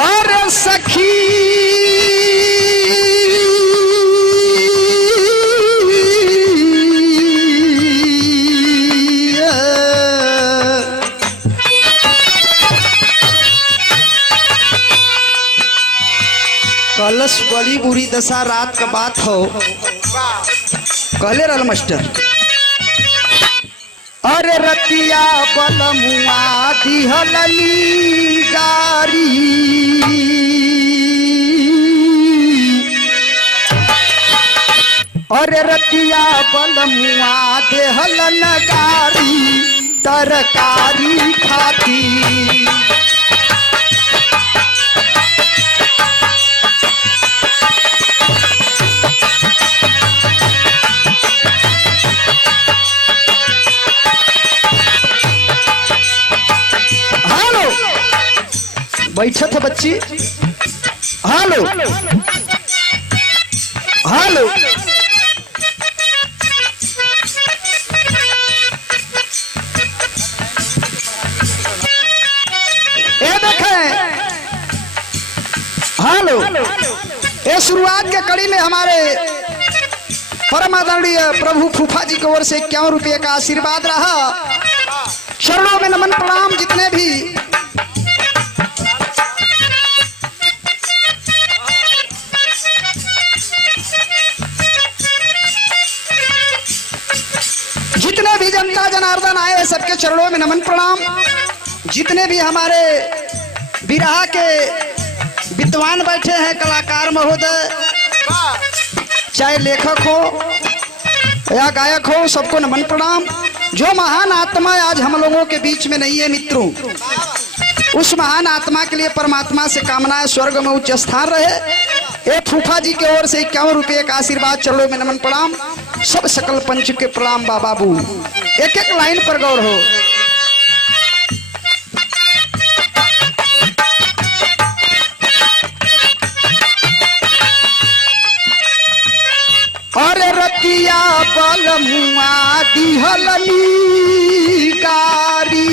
अरे सखी कलश बड़ी बुरी दशा रात का बात हो कहले रहल मास्टर अरे रतिया बलमुआ दिहलनी गारी अरे रतिया बलमुआ देहलन गारी तरकारी खाती बैठा था बच्ची हेलो हेलो ये देखें हेलो ये शुरुआत के कड़ी में हमारे परम आदरणीय प्रभु फूफा जी की ओर से 51 रुपये का आशीर्वाद रहा। चरणों में नमन प्रणाम। जितने भी जनता जनार्दन आए सबके चरणों में नमन प्रणाम। जितने भी हमारे बिरहा के विद्वान बैठे हैं कलाकार महोदय चाहे लेखक हो या गायक हो सबको नमन प्रणाम। जो महान आत्मा आज हम लोगों के बीच में नहीं है मित्रों उस महान आत्मा के लिए परमात्मा से कामना है स्वर्ग में उच्च स्थान रहे। एक फूफा जी की ओर से 51 रुपये का आशीर्वाद चरणों में नमन प्रणाम। सब सकल पंच के प्रणाम बाबू। एक एक लाइन पर गौर हो। अरे रतिया बलमुआ दिहलनी गारी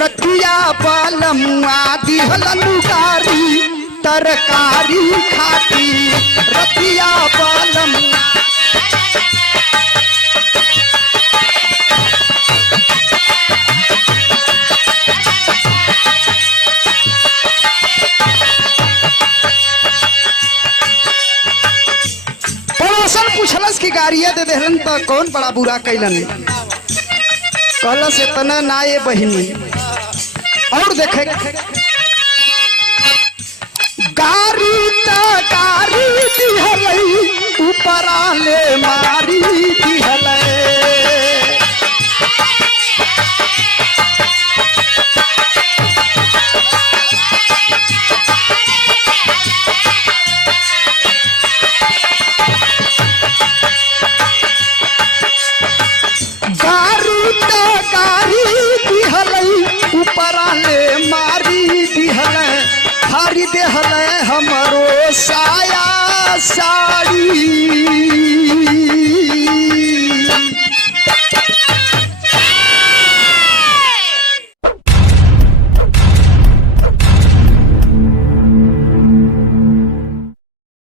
रतिया बलमुआ दिहलनु गारी तरकारी खाती रतिया बलमुआ पड़ोसन पूछलस की गाड़िया दे देहलन तो कौन बड़ा बुरा कैलन कहलस इतना ना ये बहिनी। और देखे गारी दिहलई ऊपरा ले